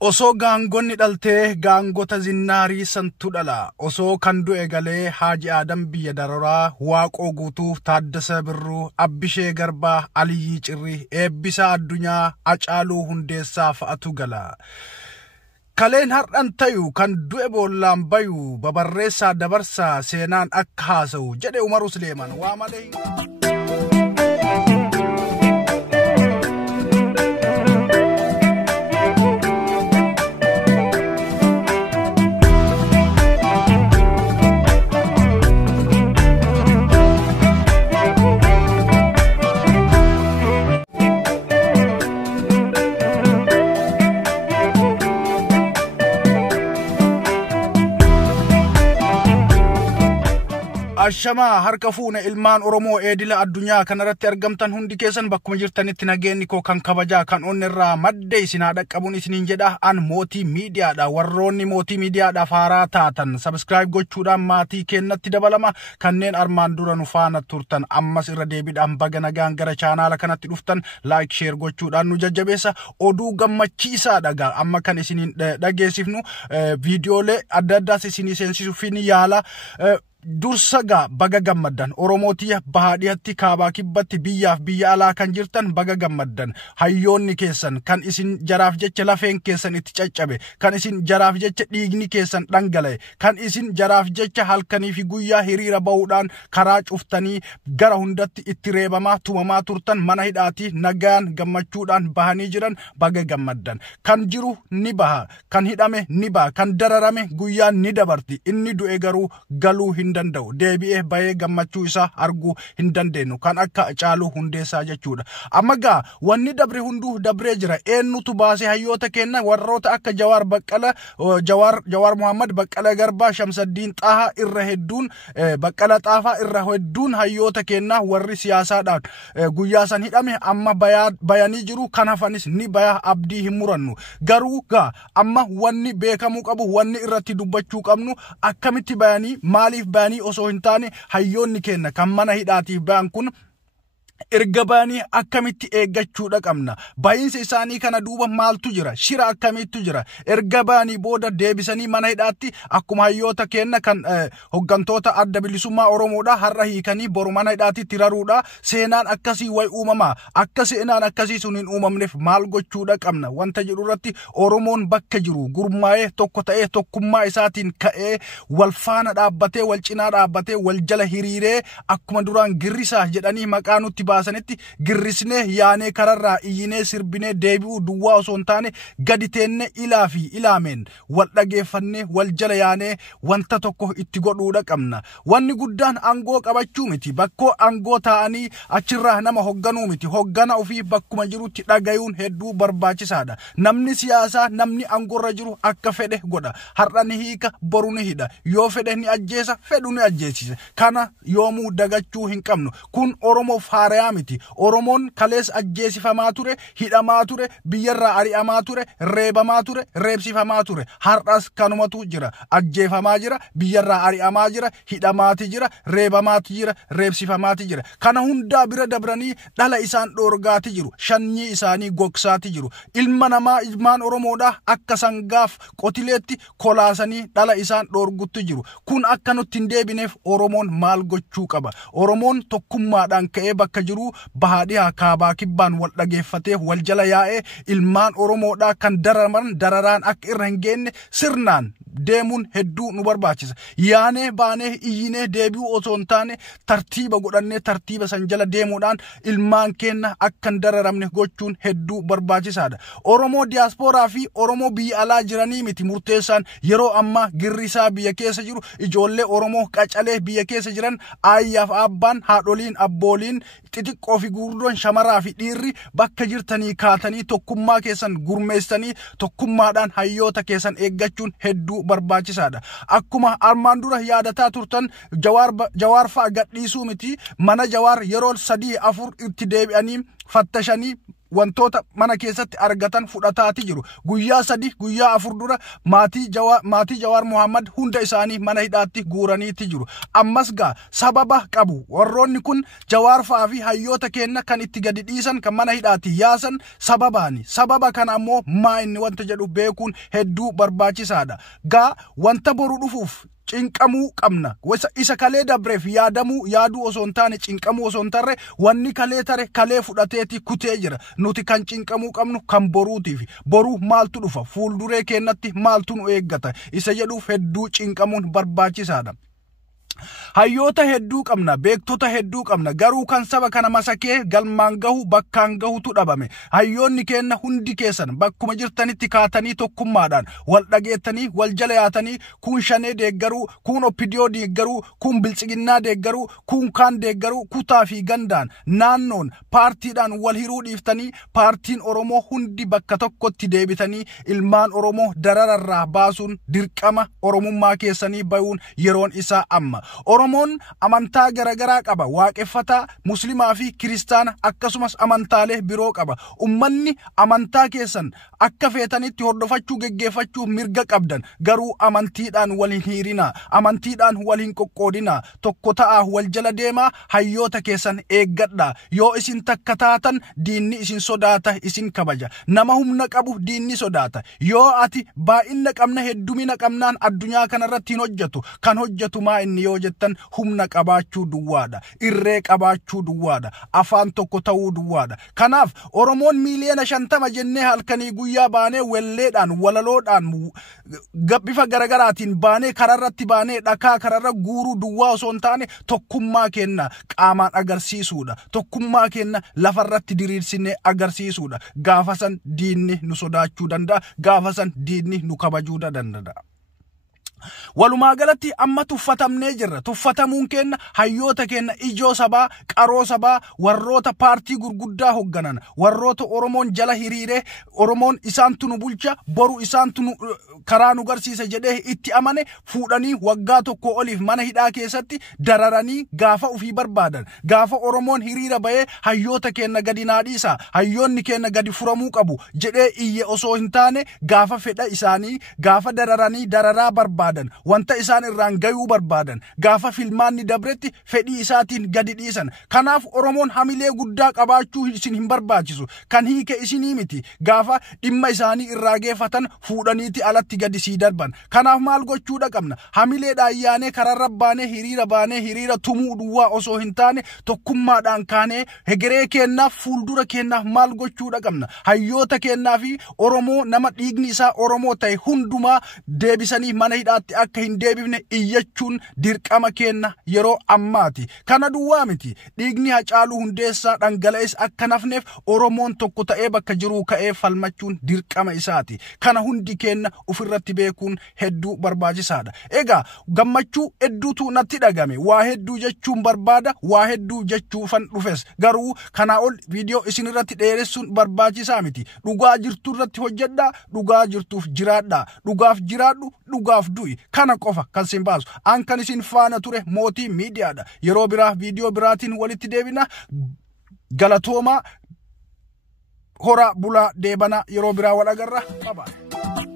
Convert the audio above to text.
Osoo gaangonni dhaltee gaangota zinnarii santu dhala. Osoo kan du'e galee Haaji Adam biyya daroraa Waaqoo guutuuf Taaddasa Birruu Abbishee Garbaa Aliyyii Cirrii eebbisaa addunyaa Acaaluu Hundeessaa fa'atu gala. Kaleen har'an tayu kan du'e boollaan bayu babarreessaa dabarsaa seenaan akka haasa'u jedhe Umaru Suleeman waa malee. Ashama harka fuune ilmaan Oromoo eedila addunyaa kanarratti argamtan hundi keessan bakkuma jirtanitti nageenyi koo kan kabajaa kan onnerraa madde isinaa dhaqqabuun isiniin jedha an mootii miidiyaadha. Warroonni mootii miidiyaadhaaf haaraa taatan subscribe gochuudhaan maatii kennatti dabalama. Kanneen armaan dura nu faana turtan ammas irra deebiidhaan baga nagaan gara chaanaala kanatti dhuftan like share gochuudhaan nu jajjabeessa. Oduu gammachiisaadha amma kan isiniin dhageessifnu viidiyoolee adda addaas isinii seensisuuf ni yaala. Dursaga baga gammaddan Oromootiya bahaadhiyatti kaabaa kibbatti biyyaaf biyya alaa kan jirtan baga gammaddan. Hayyoonni keessan kan isin jaraaf jecha lafeen keessan itti caccabe, kan isin jaraaf jecha dhiigni keessan dhangala'e, kan isin jaraaf jecha halkanii fi guyyaa hiriira bahuudhaan karaa cuftanii gara hundatti itti reebamaa tumamaa turtan mana hidhaatii nagaan gammachuudhaan bahanii jiran baga gammaddan. Kan jiru ni baha, kan hidhame ni baha, kan dararame guyyaa ni dabarti. Inni du'e garuu galuu hin danda'u. Deebi'ee bahee gammachuu isaa arguu hin dandeenyu kan akka Acaaluu Hundeessaa jechuudha. Amma gaa wanni dabre hunduu dabree jira. Eenyutu baasee hayyoota kenna warroota akka Jawaar Baqqala, Jawaar Muhammad, Baqqala Garbaa, Shamsaddiin Xaahaa irra hedduun, Baqqala Xaafaa irra hedduun hayyoota kenna warri siyaasaadhaan guyyaa san hidhame amma bayanii jiru. Kan hafanis ni baya abdii hin murannu. Garuu gaa amma wanni beekamuu qabu, wanni irratti dubbachuu qabnu akkamitti bayanii maaliif bayanii osoo hin taane hayyoonni kenna kan mana hidhaatiif bayan kun erga bayanii akkamitti eeggachuudha qabna. Baay'insa isaanii kana duuba maaltu jira? Shira akkamittu jira? Erga bayanii booda deebisanii mana hidhaatti akkuma hayyoota kenna kan hoggantoota adda bilisummaa Oromoodha har'a hiikanii boru mana hidhaatti raruudha. Seenaan akkasii way uumamaa. Akka seenaan akkasii sun hin uumamneef maal gochuudha qabna? Wanta jedhu irratti Oromoon bakka jiru gurmaa'ee tokko ta'ee tokkummaa isaatiin ka'ee wal faana dhaabbatee wal cinaa dhaabbatee wal jala hiriiree akkuma duraan girrisaa jedhanii maqaa nutti baasanitti girrisnee yaanee kararraa iyyinee sirbinee deebi'uu duwwaa osoo hin taane gadi teennee ilaa fi ilaameen wal dhageeffannee wal jala yaanee wanta tokko itti godhuudha qabna. Wanni guddaan aangoo qabachuu miti. Bakkoo aangoo taa'anii achirraa nama hogganuu miti. Hoggana ofii bakkuma jirutti dhagayuun hedduu barbaachisaadha. Namni siyaasaa namni aangoorra jiru akka fedhe godha. Har'a ni hiika boru ni hidha. Yoo fedhe ni ajjeesa fedhu ni ajjeesisa. Kana yoomuu dagachuu hin qabnu. Kun Oromoof haaraa miti. Oromoon kalees ajjeesifamaa ture, hidhamaa ture, biyyarraa ari'amaa ture, reebamaa ture, reebsifamaa ture. Har'as kanumatu jira. Ajjeefamaa jira, biyyarraa ari'amaa jira, hidhamaati jira, reebamaati jira, reebsifamaati jira. Kana hundaa bira dabranii dhala isaan dhoorgaati jiru. Shanyii isaanii gogsaati jiru. Ilma namaa ilmaan Oromoodhaa akka sangaaf qotileetti kolaasanii dhala isaan dhoorgutti jiru. Kun akka nutti hin deebineef Oromoon maal gochuu qaba? Oromoon tokkummaadhaan ka'ee bakka jiru bahaadhiyaa kaabaa kibbaan wal dhageeffatee wal jala yaa'ee ilmaan Oromoodhaa kan dararaan akka irra hin geenye sirnaan deemuun hedduu nu barbaachisa. Yaanee baanee iyyinee deebi'uu osoo hin taane tartiiba godhannee tartiiba san jala deemuudhaan ilmaan keenya akka hin dararamne gochuun hedduu barbaachisaadha. Oromoo diyaaspooraa fi Oromoo biyya alaa jiranii miti murteessaan yeroo ammaa girrisaa biyya keessa jiru. Ijoollee Oromoo qacalee biyya keessa jiran aayyaaf abbaan haadholiin abbooliin xixiqqoo fi gurguddoon shamaraa fi dhiirri bakka jirtanii kaatanii tokkummaa keessan gurmeessanii tokkummaadhaan hayyoota keessan eeggachuun hedduu barbaachisaadha. Akkuma armaan dura yaadataa turtan Jawaar fa'a gadhiisuu miti. Mana Jawaar yeroo 3-4 itti deebi'anii fattashanii wantoota mana keessatti argatan fudhataati jiru. Guyyaa 3 guyyaa 4 dura maatii Jawaar Mohammad hunda isaanii mana hidhaatti guuraniiti jiru. Ammas gaa sababa qabu warroonni kun Jawaar fa'aa fi hayyoota kenna kan itti gadi dhiisan kan mana hidhaatti yaasan sababaani. Sababa kana ammoo maa inni wanta jedhu beekuun hedduu barbaachisaadha. Gaa wanta boru dhufuuf cinqamuu qabna. Isa kalee dabreef yaaduu osoo hin taane cinqamuu osoo hin tarre wanni kalee tare kalee fudhateeti kutee jira. Nuti kan cinqamuu qabnu kan boruutiif. Boruu maaltu dhufa? Fuulduree keenyatti maaltu nu eeggata? Isa jedhuuf hedduu cinqamuun barbaachisaadha. Hayyoota hedduu qabna, beektota hedduu qabna, garuu kan saba kana masakee galmaan gahu bakkaan gahutu dhabame. Hayyoonni kenna hundi keessan bakkuma jirtanitti kaatanii tokkummaadhaan wal dhageettanii wal jala yaatanii kun shanee deeggaruu, kun oppidiyoo deeggaruu, kun bilchiginnaa deeggaruu, kun kaan deeggaruu kutaa fi gandaan naannoon paartiidhaan wal hiruu dhiiftanii paartiin Oromoo hundi bakka tokkotti deebitanii ilmaan Oromoo darararraa baasuun dirqama Oromummaa keessanii bayuun yeroon isaa amma. Oromoon amantaa garagaraa qaba. Waaqeffataa, muslimaa fi kiristaana akkasumas amantaalee biroo qaba. Ummanni amantaa keessan akka feetanitti hordofachuu geggeeffachuu mirga qabdan. Garuu amantiidhaan wal hin hiirinaa, amantiidhaan wal hin qoqqoodinaa, tokko ta'aa wal jala deemaa, hayyoota keessan eeggadhaa. Yoo isin takka taatan diinni isin sodaata, isin kabaja. Nama humna qabu diinni sodaata. Yoo ati baay'ina qabna heddumina qabnaan addunyaa kanarratti hin hojjetu. Kan hojjetu maa inni yoo jettan humna qabaachuu duwwaadha, irree qabaachuu duwwaadha, afaan tokko ta'uu duwwaadha. Kanaaf Oromoon miliyoona 50 jennee halkanii guyyaa baanee welleedhaan walaloodhaan bifa garagaraatiin baanee kararratti baanee dhakaa kararra guuruu duwwaa osoo hin taane tokkummaa kenna qaamaan agarsiisuudha. Tokkummaa kenna lafarratti diriirsinee agarsiisuudha. Gaafasan diinni nu sodaachuu danda'a, gaafasan diinni nu kabajuu danda'a. Walumaa galatti amma tuffatamnee jirra. Tuffatamuun kenna hayyoota kenna ijoo sabaa, qaroo sabaa, warroota paartii gurguddaa hoogganan, warroota Oromoon jala hiriiree Oromoon isaantu nu bulcha, boru isaantu nu karaa nu garsiisa jedhee itti amane fuudhanii waggaa tokko oliif mana hidhaa keessatti dararanii gaafa ufii barbaadan. Gaafa Oromoon hiriira bahee hayyoota kenna gadi naadhiisa, hayyoonni kenna gadi furamuu qabu jedhee iyye osoo hin taane gaafa fedha isaanii gaafa dararanii dararaa barbaadan, wanta isaan irraan gayuu barbaadan, gaafa filmaanni dabretti fedhii isaatiin gadi dhiisan. Kanaaf Oromoon hamilee guddaa qabaachuu isin hin barbaachisu. Kan hiike isinii miti. Gaafa dhimma isaanii irraa geeffatan fuudhaniiti alatti gadi sii darban. Kanaaf maal gochuudha qabna? Hamileedhaan yaanee kararra baanee hiriira tumuu duwwaa osoo hin taane tokkummaadhaan kaanee hegeree kennaaf fuuldura kennaaf maal gochuudha qabna? Hayyoota kennaa fi Oromoo nama dhiigni isaa Oromoo ta'e hundumaa deebisanii mana hidhaatti akka hin deebifne iyyachuun dirqama kenna yeroo ammaati. Kana duwwaa miti. Dhiigni Hacaaluu Hundeessaa dhangala'es akka nafneef Oromoon tokko ta'ee bakka jiruu ka'ee falmachuun dirqama isaati. Kana hundi kenna ofirratti beekuun hedduu barbaachisaadha. Egaa gammachuu hedduutu natti dhagame. Waa hedduu jechuun barbaada, waa hedduu jechuufan dhufes. Garuu kana ol viidiyoo isinirratti dheeressuun barbaachisaa miti. Dhugaa jirtu irratti hojjedhaa, dhugaa jirtuuf jiraadhaa. Dhugaaf jiraadhu, dhugaaf du'i. Kana qofa kan sin baasu. An kan isin faana ture mootii miidiyaadha. Yeroo biraa viidiyoo biraatiin walitti deebina. Galatooma hora bulaa deebana yeroo biraa wal agarra. Bye bye.